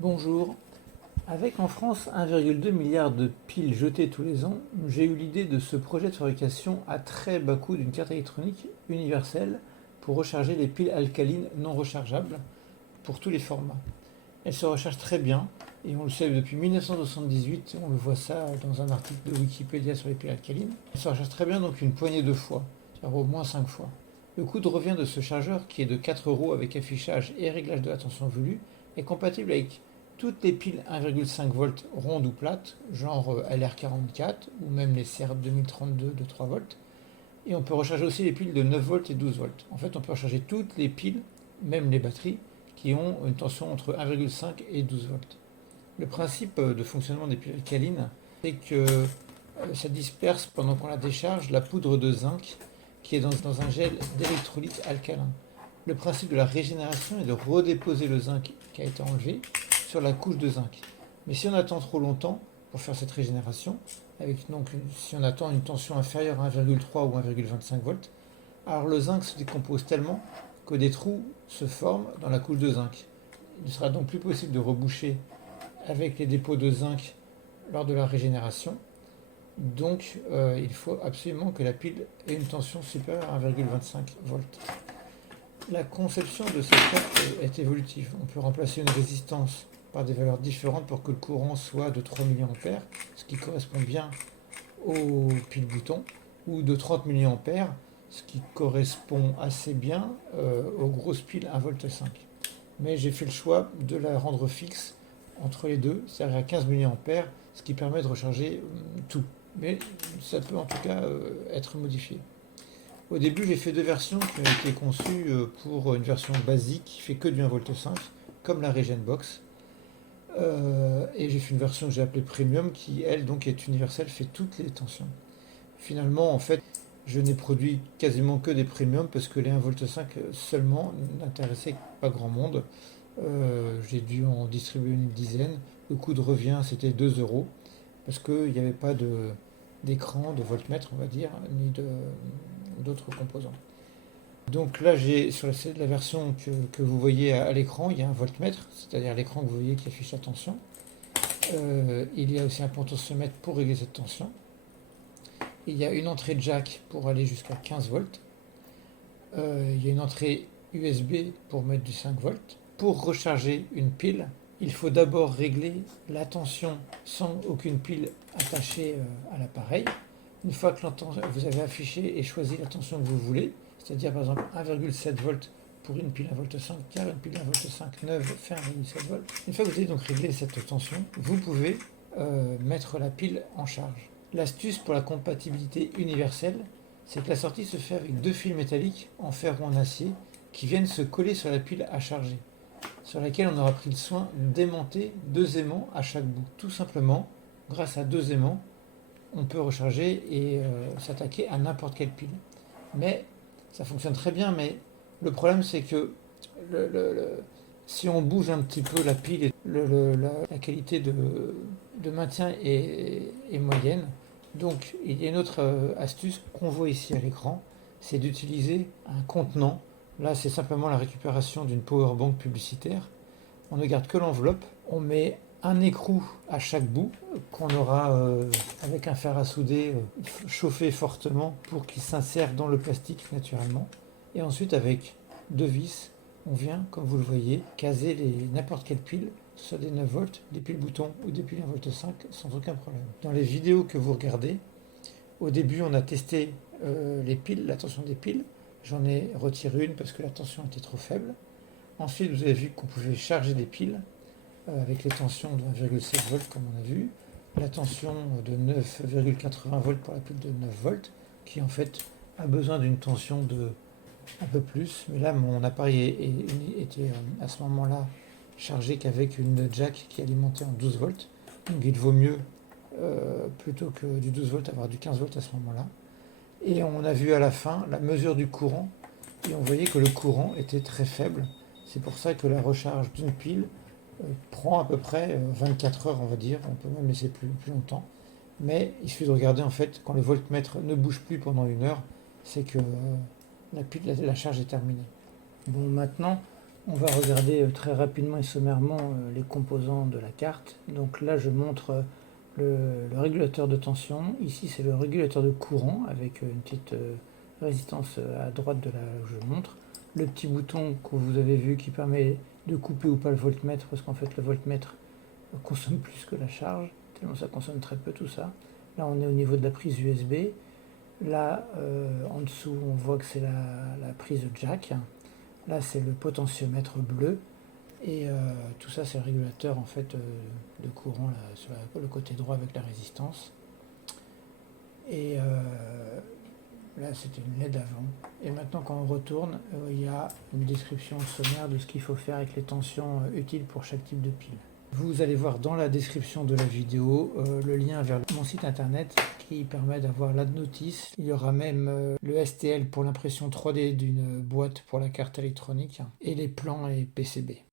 Bonjour. Avec en France 1,2 milliard de piles jetées tous les ans, j'ai eu l'idée de ce projet de fabrication à très bas coût d'une carte électronique universelle pour recharger les piles alcalines non rechargeables pour tous les formats. Elles se rechargent très bien et on le sait depuis 1978, on le voit ça dans un article de Wikipédia sur les piles alcalines. Elles se rechargent très bien donc une poignée de fois, c'est-à-dire au moins 5 fois. Le coût de revient de ce chargeur qui est de 4 euros avec affichage et réglage de la tension voulue est compatible avec toutes les piles 1,5 volts rondes ou plates, genre LR44 ou même les CR 2032 de 3 volts. Et on peut recharger aussi les piles de 9 volts et 12 volts. En fait, on peut recharger toutes les piles, même les batteries, qui ont une tension entre 1,5 et 12 volts. Le principe de fonctionnement des piles alcalines, c'est que ça disperse pendant qu'on la décharge la poudre de zinc qui est dans un gel d'électrolyte alcalin. Le principe de la régénération est de redéposer le zinc qui a été enlevé sur la couche de zinc. Mais si on attend trop longtemps pour faire cette régénération, si on attend une tension inférieure à 1,3 ou 1,25 volts, alors le zinc se décompose tellement que des trous se forment dans la couche de zinc. Il ne sera donc plus possible de reboucher avec les dépôts de zinc lors de la régénération. Donc il faut absolument que la pile ait une tension supérieure à 1,25 volts. La conception de cette carte est évolutive. On peut remplacer une résistance par des valeurs différentes pour que le courant soit de 3 mA, ce qui correspond bien aux piles boutons, ou de 30 mA, ce qui correspond assez bien aux grosses piles 1,5 V. Mais j'ai fait le choix de la rendre fixe entre les deux, c'est-à-dire à 15 mA, ce qui permet de recharger tout. Mais ça peut en tout cas être modifié. Au début, j'ai fait deux versions qui ont été conçues pour une version basique qui fait que du 1,5 V, comme la Regenbox. Et j'ai fait une version que j'ai appelée Premium qui, elle, donc est universelle, fait toutes les tensions. Finalement, en fait, je n'ai produit quasiment que des Premium parce que les 1,5 V seulement n'intéressaient pas grand monde. J'ai dû en distribuer une dizaine. Le coût de revient, c'était 2 euros parce qu'il n'y avait pas d'écran, de voltmètre, on va dire, ni d'autres composants. Donc là, j'ai sur la version que vous voyez à l'écran, il y a un voltmètre, c'est-à-dire l'écran que vous voyez qui affiche la tension. Il y a aussi un potentiomètre pour régler cette tension. Il y a une entrée jack pour aller jusqu'à 15 volts. Il y a une entrée USB pour mettre du 5 volts. Pour recharger une pile, il faut d'abord régler la tension sans aucune pile attachée à l'appareil. Une fois que vous avez affiché et choisi la tension que vous voulez, c'est-à-dire par exemple 1,7 volts pour une pile 1,5 V car une pile 1,5 V neuve fait 1,7 volts. Une fois que vous avez donc réglé cette tension, vous pouvez mettre la pile en charge. L'astuce pour la compatibilité universelle, c'est que la sortie se fait avec deux fils métalliques en fer ou en acier qui viennent se coller sur la pile à charger, sur laquelle on aura pris le soin d'aimanter deux aimants à chaque bout. Tout simplement, grâce à deux aimants, on peut recharger et s'attaquer à n'importe quelle pile. Mais ça fonctionne très bien, mais le problème c'est que si on bouge un petit peu la pile, la qualité de maintien est moyenne. Donc il y a une autre astuce qu'on voit ici à l'écran, c'est d'utiliser un contenant. Là c'est simplement la récupération d'une powerbank publicitaire. On ne garde que l'enveloppe, on met un écrou à chaque bout qu'on aura avec un fer à souder chauffé fortement pour qu'il s'insère dans le plastique naturellement. Et ensuite avec deux vis, on vient, comme vous le voyez, caser n'importe quelle pile, soit des 9 volts, des piles boutons ou des piles 1,5 V sans aucun problème. Dans les vidéos que vous regardez, au début on a testé les piles, la tension des piles. J'en ai retiré une parce que la tension était trop faible. Ensuite vous avez vu qu'on pouvait charger des piles avec les tensions de 1,7 volts comme on a vu, la tension de 9,80 volts pour la pile de 9 volts, qui en fait a besoin d'une tension de un peu plus, mais là mon appareil était à ce moment-là chargé qu'avec une jack qui alimentait en 12 volts, donc il vaut mieux plutôt que du 12 volts avoir du 15 volts à ce moment-là. Et on a vu à la fin la mesure du courant, et on voyait que le courant était très faible. C'est pour ça que la recharge d'une pile prend à peu près 24 heures, on va dire. On peut même laisser plus longtemps. Mais il suffit de regarder en fait quand le voltmètre ne bouge plus pendant une heure, c'est que la charge est terminée. Bon, maintenant, On va regarder très rapidement et sommairement les composants de la carte. Donc là, je montre le régulateur de tension. Ici, c'est le régulateur de courant avec une petite résistance à droite de là où je montre. Le petit bouton que vous avez vu qui permet de couper ou pas le voltmètre, parce qu'en fait, le voltmètre consomme plus que la charge, tellement ça consomme très peu tout ça. Là, on est au niveau de la prise USB. Là, en dessous, on voit que c'est la prise jack. Là, c'est le potentiomètre bleu. Et tout ça, c'est le régulateur en fait de courant là, sur le côté droit avec la résistance. Et là, c'était une LED avant. Et maintenant, quand on retourne, il y a une description sommaire de ce qu'il faut faire avec les tensions utiles pour chaque type de pile. Vous allez voir dans la description de la vidéo le lien vers mon site internet qui permet d'avoir la notice. Il y aura même le STL pour l'impression 3D d'une boîte pour la carte électronique et les plans et PCB.